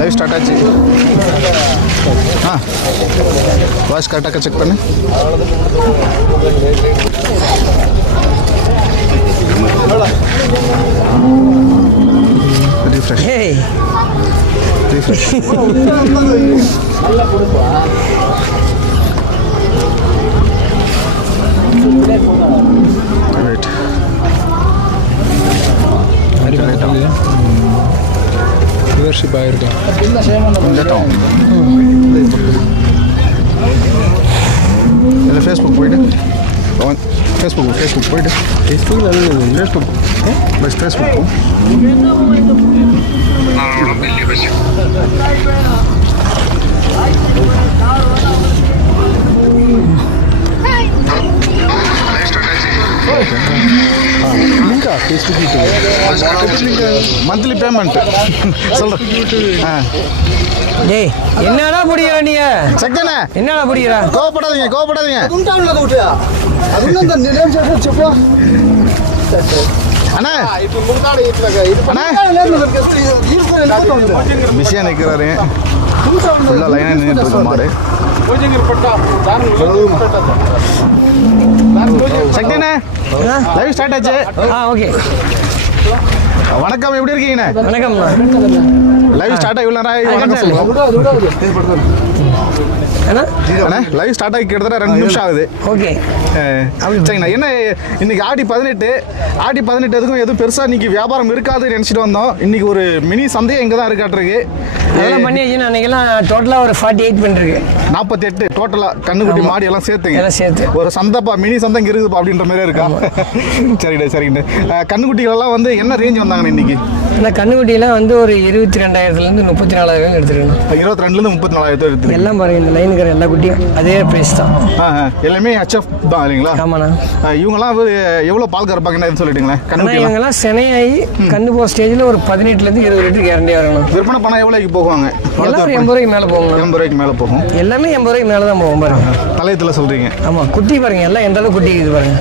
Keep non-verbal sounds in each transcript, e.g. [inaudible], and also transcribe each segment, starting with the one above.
Live start ஆச்சு ஆ voice கரெக்டாக செக் பண்ணு ரீஃப்ரெஷ் ஏய் ரீஃப்ரெஷ் ரைட் மெம்பர்ஷிப் ஆயிருக்கேன் வந்துட்டோம் இல்லை ஃபேஸ்புக் போயிட்டு ஃபேஸ்புக் ஃபேஸ்புக் போயிட்டு ஃபேஸ்புக் ஃபேஸ்புக் பஸ் ஃபேஸ்புக் போ மந்த்லி பேமெண்ட் சொல்கிறேன் ஆ. டேய் என்னடா புடிக்கிற நீ? செக்கண்ணே. என்னடா புடிக்கிற? கோவப்படாதீங்க கோவப்படாதீங்க. அண்ணா. அண்ணா. பிஸியாக நிற்கிறாரு ஃபுல்லாக லைனாக நின்றுட்டு இருக்கு மாடு. சக்திண்ணே லைவ் ஸ்டார்ட் ஆச்சு. ஆ ஓகே. வணக்கம் எப்படி இருக்கீங்கண்ணே? வணக்கம்ண்ணா. லைவ் ஸ்டார்ட் ஆகி லைவ் ஸ்டார்ட் ஆகி கிட்டத்தட்ட ரெண்டு நிமிஷம் ஆகுது. ஓகே. சரிங்கண்ணா. என்ன இன்னைக்கு ஆடி பதினெட்டு. ஆடி பதினெட்டு எதுக்கும் எதுவும் பெருசாக இன்னைக்கு வியாபாரம் இருக்காதுன்னு நினச்சிட்டு வந்தோம். இன்னைக்கு ஒரு மினி சந்தையே இங்கே தான் இருக்காட்டிருக்கு. அதெல்லாம் பண்ணி அன்னைக்கெல்லாம் டோட்டலாக ஒரு ஃபார்ட்டி எயிட் பண்ணிருக்கு. நாற்பத்தி எட்டு டோட்டலாக கண்ணுக்குட்டி மாடி எல்லாம் சேர்த்துங்க. எல்லாம் சேர்த்து. ஒரு சந்தைப்பா மினி சந்தை இங்கே இருக்குதுப்பா அப்படின்ற மாதிரி இருக்கா? சரிண்ணே சரிண்ணே அஹ், கண்ணுக்குட்டிகள் எல்லாம் வந்து என்ன ரேஞ்ச் வந்தாங்கண்ணே இன்னைக்கு? ஆனால் கண்ணுக்குட்டியெல்லாம் வந்து ஒரு இருபத்தி ரெண்டாயிரத்துலேருந்து முப்பத்தி நாலாயிரம் எடுத்துருக்கணும் இருபத்தி ரெண்டுலேருந்து முப்பத்தி நாலாயிரத்து எடுத்து எல்லாம் பாருங்க இந்த லைனுக்கிற எல்லா குட்டியும் அதே ப்ரைஸ் தான். எல்லாமே ஹெச்எஃப் தான் இல்லைங்களா? ஆமாண்ணா. இவங்கெல்லாம் எவ்வளோ பால் கறப்பாங்கன்னு சொல்லிட்டுங்களேன். கண்ணுக்குட்டி இவங்கெல்லாம் சினையாகி கண்ணு போகிற ஸ்டேஜில் ஒரு பதினெட்டுலேருந்து இருபது லிட்டர் கேரண்டி வரணும் விற்பனை பண்ணால் எவ்வளோக்கு போகுவாங்க? எல்லாம் எண்பது ரூபாய்க்கு மேலே போகணும் எண்பது ரூபாய்க்கு மேலே போகும். எல்லாமே எண்பது ரூபாய்க்கு மேலே தான் போகும் பாருங்க. தலையத்தில் சொல்கிறீங்க ஆமாம் குட்டி பாருங்க எல்லாம் எந்த அளவுக்கு குட்டி இது பாருங்க.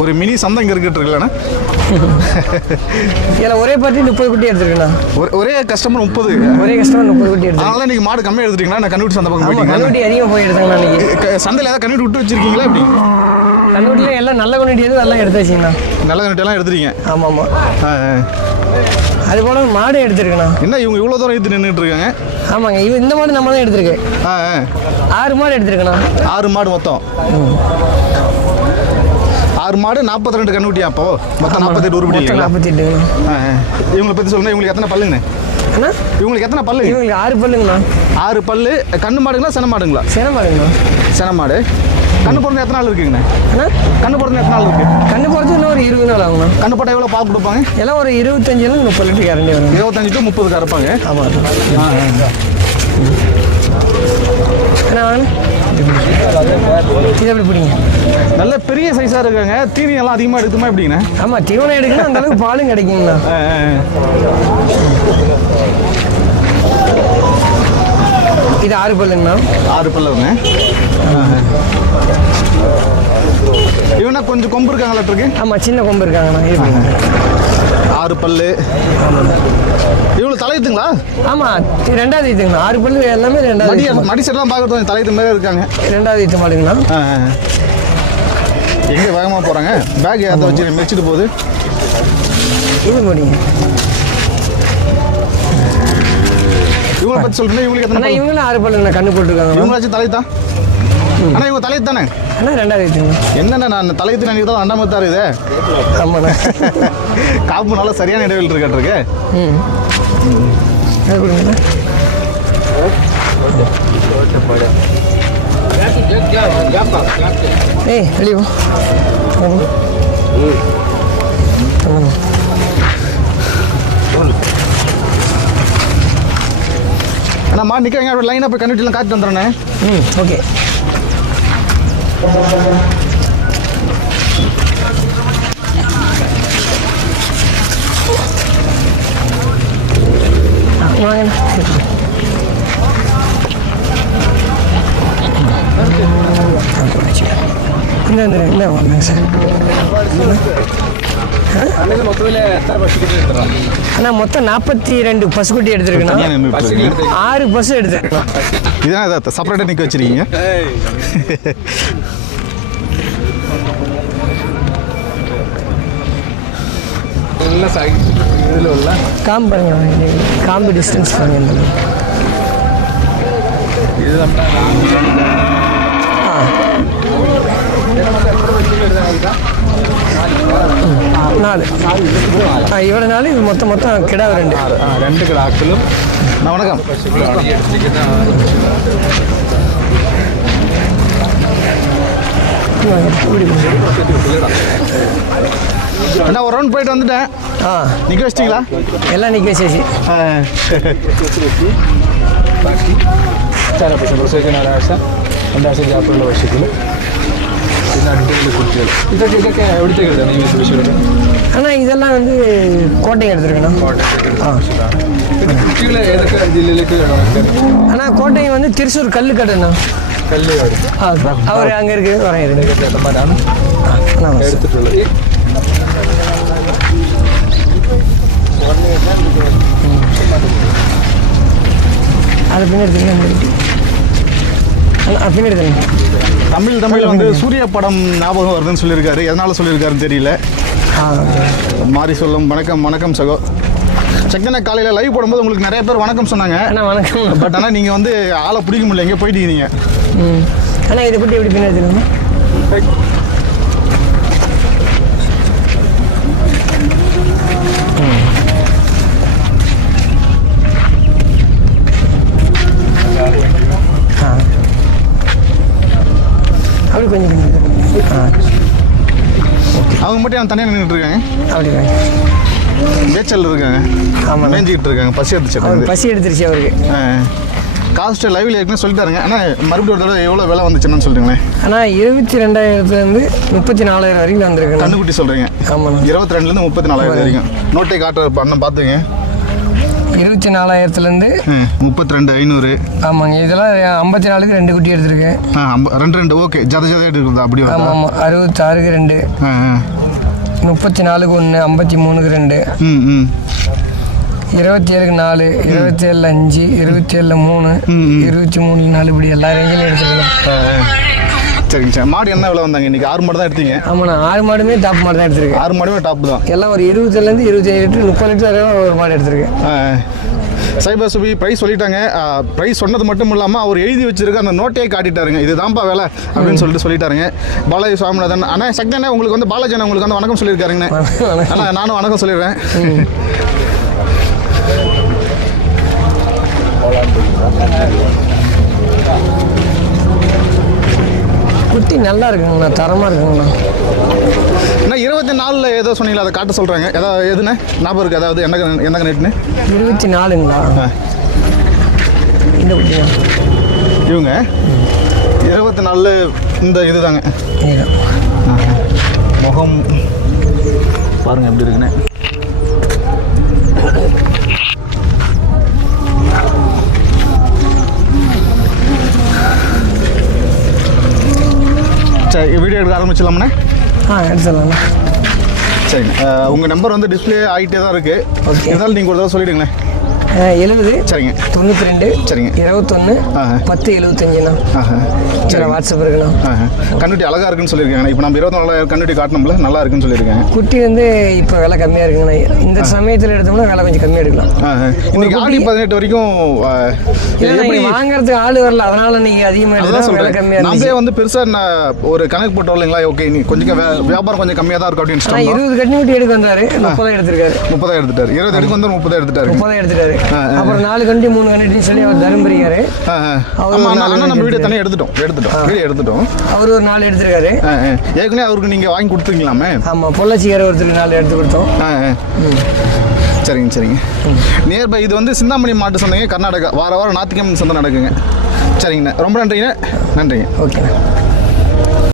ஒரு மினி சந்தை இங்கே இருக்கிட்டு இருக்கலண்ணா. [laughs] இதில் ஒரே பார்ட்டி முப்பது குட்டி எடுத்துருக்குண்ணா. ஒரு கஸ்டமர் முப்பது. ஒரே கஸ்டமர் முப்பது குட்டி எடுத்து அதனால இன்னைக்கு மாடு கம்மியாக எடுத்துட்டீங்களா? நான் கண்ணுக்குட்டி சந்தை பக்கம் ஆமாம் போயிட்டீங்களா? கண்ணுக்குட்டி அதிகம் போய் எடுத்தாங்கண்ணா க- சந்தையில் ஏதாவது கண்ணுக்குட்டி விட்டு வச்சிருக்கீங்களா எப்படி? கண்ணுக்குட்டியில் எல்லாம் நல்ல குட்டி எதுவும் எல்லாம் எடுத்து வச்சிங்கண்ணா. நல்ல கண்ணுட்டெல்லாம் எடுத்துட்டீங்க. ஆமாம் ஆமாம் ஆ, ஆ. அது போல மாடு எடுத்துருக்குண்ணா. என்ன இவங்க இவ்வளோ தூரம் எடுத்து நின்றுட்டு இருக்காங்க? ஆமாங்க இது இந்த மாடு நம்ம தான் எடுத்திருக்கு. ஆறு மாடு எடுத்துருக்குண்ணா. ஆறு மாடு மொத்தம். ஆறு மாடு நாற்பத்தி ரெண்டு கண்ணுக்குட்டியா? அப்போ மொத்தம் நாற்பத்தெட்டு உருப்படி நாற்பத்தி ஆ, ஆ. இவங்களை பற்றி சொல்லுங்க. இவங்களுக்கு எத்தனை பல்லுங்க? இவங்களுக்கு எத்தனை பல்லு? இவங்களுக்கு ஆறு பல்லுங்கண்ணா. ஆறு பல்லு. கண்ணு மாடுங்களா சென மாடுங்களா? சின மாடுங்கண்ணா. சென மாடு. கண்ணு பிறந்து எத்தனை நாள் இருக்குங்கண்ணே? கண்ணு பிறந்து எத்தனை நாள் இருக்கு? கண்ணு போகிறது இன்னும் ஒரு இருபது நாள் ஆகுங்கண்ணா. கண்ணு போட்டால் எவ்வளோ பால் கொடுப்பாங்க? எல்லாம் ஒரு இருபத்தஞ்சிலேருந்து முப்பது லிட்டர் கேரண்டி வரும். இருபத்தஞ்சு டு முப்பது கறப்பாங்க ஆமாம் வாங்க இது எப்படி பிடிங்க? நல்ல பெரிய சைஸாக இருக்காங்க. தீனி எல்லாம் அதிகமாக எடுக்குமா எப்படிங்கண்ணே ஆமாம் தீவனம் எடுக்கணும் அந்த அளவுக்கு பாலும் கிடைக்குங்கண்ணா. இது ஆறு பல்லுங்கண்ணா ஆறு பல்லுங்க. இவனா கொஞ்சம் கொம்பு இருக்காங்களா இருக்கு ஆமாம் சின்ன கொம்பு இருக்காங்கண்ணா ஆறு பல்லு. இவ்வளோ தலையுதுங்களா ஆமாம் ரெண்டாவது ஈத்துங்கண்ணா ஆறு பல்லு எல்லாமே ரெண்டாவது மடி. மடி செட்லாம் பார்க்கறது கொஞ்சம் தலையுது மாதிரி இருக்காங்க. ரெண்டாவது ஈத்து மாடுங்கண்ணா. எங்கே வேகமாக போகிறாங்க பேக் ஏற்ற வச்சு மெச்சிட்டு போகுது. இது முடிங்க. இவங்களை பற்றி சொல்கிறேன் இவங்களுக்கு பல்லு? இவங்களும் ஆறு பல்லுங்கண்ணா கண்ணு போட்டுருக்காங்க. இவங்களாச்சும் தலைத்தா அண்ணா இவங்க தலைத்து தானே? ரெண்டாவது ஈத்துங்கண்ணா என்னண்ணா நான் தலைத்து நினைக்கிறதா தான் அண்டாமத்தா இருக்குது. ஆமாண்ணா. காப்பு நல்லா சரியான இடைவெளி இருக்காட்டிருக்கு. ம். ஏய் வெளியே மா நிற்க வைங்க லைனாக போய் கண்டுட்டிலாம் காட்டிட்டு வந்துடுறேண்ணே. ம் ஓகே. வாங்கண்ணா இந்த இந்த இந்த வாங்க சார் ஆனால் மொத்தம் நாற்பத்தி ரெண்டு பசுக்குட்டி எடுத்திருக்கேன் ஆறு பசு எடுத்தேன் இதான் இதை செப்பரேட்டாக நிற்க வச்சுருக்கீங்க? இதில் உள்ள. காம்பு பாருங்க காம்பு டிஸ்டன்ஸ் பாருங்க. இது ஆ இவ்வளோ நாள் இது மொத்தம் மொத்தம் கிடா ரெண்டு ആ രണ്ട് കിടാക്കളും நான் வணக்கம் പശുക്കളാണ് ഈ എടുത്തിരിക്കുന്ന இப்படி பண்ணுங்க. அண்ணா ஒரு ரவுண்ட் போயிட்டு வந்துட்டேன் ஆ நிற்க வச்சிட்டிங்களா எல்லாம் நிற்க வச்சாச்சு ஆ. ബാക്കി ചില പശു പ്രസവിക്കുന്ന ഒരാഴ്ച രണ്ടാഴ്ച ഗ്യാപ്പുള്ള ಅಡ್ಗೆಯಲ್ಲಿ ಕೊಡ್ತೀವಿ ಇದಕ್ಕೆ ಇದಕ್ಕೆ வந்து கோட்டைக்கு எடுத்துருக்கணும் கோட்டைக்கு அண்ணா கோட்டை வந்து திருச்சூர் கல்லு கடைண்ணா கல்லு அவர் அங்கே இருக்கு வரேன் எடுத்துட்டு அது பின்னாடி பின்னாடி தமிழ் தமிழ் வந்து சூரிய படம் ஞாபகம் வருதுன்னு சொல்லியிருக்காரு. எதனால சொல்லியிருக்காருன்னு தெரியல. மாறி சொல்லும். வணக்கம் வணக்கம் சகோ. சக்தனா காலையில் லைவ் போடும்போது உங்களுக்கு நிறைய பேர் வணக்கம் சொன்னாங்க. வணக்கம். பட் ஆனால் நீங்கள் வந்து ஆளை பிடிக்க முடியல. எங்கே நீங்கள் ம். அண்ணா இதை குட்டி எப்படி பின்னாடி அப்படி கொஞ்சம் தெரியும். ஆ. அவங்க மட்டும் தனியாக நின்றுட்டு இருக்காங்க. அப்படி மேய்ச்சல் இருக்காங்க. ஆமாண்ணா. மேய்ஞ்சிக்கிட்டு இருக்காங்க. பசி எடுத்துச்சு பசி எடுத்துருச்சு அவருக்கு. காஸ்ட் லைவ்ல ஏற்கனவே சொல்லிட்டாருங்க. ஆனால் மறுபடியும் ஒரு தடவை எவ்வளோ விலை வந்துச்சுன்னு சொல்லுங்களேன் ஆனால் இருபத்தி ரெண்டாயிரத்துலேருந்து முப்பத்தி நாலாயிரம் வரைக்கும் வந்திருக்குண்ணா. கண்ணுக்குட்டி சொல்கிறீங்க ஆமாண்ணா. இருபத்தி ரெண்டுலேருந்து முப்பத்தி நாலாயிரம் வரைக்கும். நோட்டை காட்டுற பண்ண பார்த்துங்க இருபத்தி நாலாயிரத்துலேருந்து முப்பத்தி ரெண்டு ஐநூறு. ஆமாங்க இதெல்லாம் ஐம்பத்தி நாலுக்கு ரெண்டு குட்டி எடுத்திருக்கேன் ரெண்டு ரெண்டு ஓகே ஜத ஜத இருக்குது அப்படி ஆமாம் ஆமாம் அறுபத்தாறுக்கு ரெண்டு. முப்பத்தி நாலுக்கு ஒன்று ஐம்பத்தி மூணுக்கு ரெண்டு. இருபத்தி ஏழுக்கு நாலு இருபத்தி ஏழில் அஞ்சு இருபத்தி ஏழில் மூணு. இருபத்தி மூணு நாலு இப்படி எல்லா ரேஞ்சிலும் எடுத்துக்கலாம். சரிங்க சார். மாடு என்ன விலை வந்தாங்க? இன்னைக்கு ஆறு மாடு தான் எடுத்தீங்க. ஆமாண்ணா ஆறு மாடுமே டாப் மாடு தான் எடுத்திருக்கேன். ஆறு மாடுமே டாப் தான். எல்லாம் ஒரு இருபதுலேருந்து இருபத்தி ஏழு லிட்டர் முப்பது லிட்டர் வரையும் ஒரு மாடு எடுத்திருக்கேன். சைபர் சுபி ப்ரைஸ் சொல்லிட்டாங்க. ப்ரைஸ் சொன்னது மட்டும் இல்லாமல் அவர் எழுதி வச்சிருக்க அந்த நோட்டையே காட்டிட்டாருங்க. இதுதான்ப்பா வேலை அப்படின்னு சொல்லிட்டு சொல்லிட்டாருங்க. பாலாஜி சுவாமிநாதன். அண்ணா சக்தண்ணே உங்களுக்கு வந்து பாலாஜி உங்களுக்கு வந்து வணக்கம் சொல்லியிருக்காருங்கண்ணே. அண்ணா நானும் வணக்கம் சொல்லிடுறேன். குட்டி நல்லா இருக்குங்கண்ணா தரமாக இருக்குங்கண்ணா. அண்ணா இருபத்தி நாலில் ஏதோ சொன்னீங்களா அதை காட்ட சொல்கிறாங்க ஏதாவது எதுண்ணே ஞாபகம் இருக்குது அதாவது என்ன எந்த நெட்னு இருபத்தி நாலுங்களா. இந்த இவங்க? இருபத்தி நாலில் இந்த இதுதாங்க. முகம் பாருங்க எப்படி இருக்குன்னு. ஆரம்பிச்சிடலாம்ண்ணே ஆ எடுத்துடலாம்ண்ணா. சரிங்க உங்கள் நம்பர் வந்து டிஸ்ப்ளே ஆகிட்டே தான் இருக்குது. இருந்தாலும் நீங்கள் ஒரு தடவை சொல்லிடுங்களேன். எழுபது சரிங்க. தொண்ணூற்றி ரெண்டு சரிங்க. இருபத்தொன்று. பத்து எழுபத்தஞ்சுண்ணா. சரி வாட்ஸ்அப் இருக்குண்ணா. கண்ணுட்டி அழகாக இருக்குன்னு சொல்லியிருக்காங்க இப்போ நம்ம இருபத்தி நாலாயிரம் கண்ணுட்டி காட்டணும்ல நல்லா இருக்குன்னு சொல்லியிருக்காங்க. குட்டி வந்து இப்போ விலை கம்மியாக இருக்குங்கண்ணா. இந்த சமயத்தில் எடுத்தோம்னா விலை கொஞ்சம் கம்மியாக எடுக்கலாம். இன்னைக்கு ஆடி பதினெட்டு வரைக்கும் வாங்குறதுக்கு ஆள் வரல. அதனால நீங்கள் அதிகமாக எடுத்தா விலை கம்மியாக நாமளே இருந்துச்சு. வந்து பெருசா நான் ஒரு கணக்கு போட்டோம் இல்லைங்களா? ஓகே நீ கொஞ்சம் வியாபாரம் கொஞ்சம் கம்மியா தான் இருக்கும் அப்படின்னு இருபது கட்டி எடுக்க வந்தாரு. முப்பதாக எடுத்திருக்காரு. முப்பதாயிரம் எடுத்துட்டாரு. இருபது எடுக்கும் வந்து முப்பதாயிரம் எடுத்துட்டாரு. முப்பதாக எடுத்துட்டாரு. அப்புறம் நாலு கண்டி மூணு கண்டி சொல்லி அவர் அண்ணா நம்ம. வீடியோ தனியாக எடுத்துட்டோம். எடுத்துட்டோம். வீடியோ எடுத்துட்டோம். அவர் ஒரு நாலு எடுத்திருக்காரு. ஏற்கனவே அவருக்கு நீங்க வாங்கி கொடுத்துருக்கலாமே ஆமாம் பொள்ளாச்சிக்கார ஒருத்தருக்கு நாலு எடுத்து கொடுத்தோம். சரிங்க சரிங்க. நியர்பை இது வந்து சிந்தாமணி மாட்டு சந்தைங்க கர்நாடகா. வார வாரம் ஞாயிற்றுக்கிழமை சந்தை நடக்குங்க. சரிங்கண்ணா. ரொம்ப நன்றிங்க. நன்றிங்க. ஓகேண்ணா.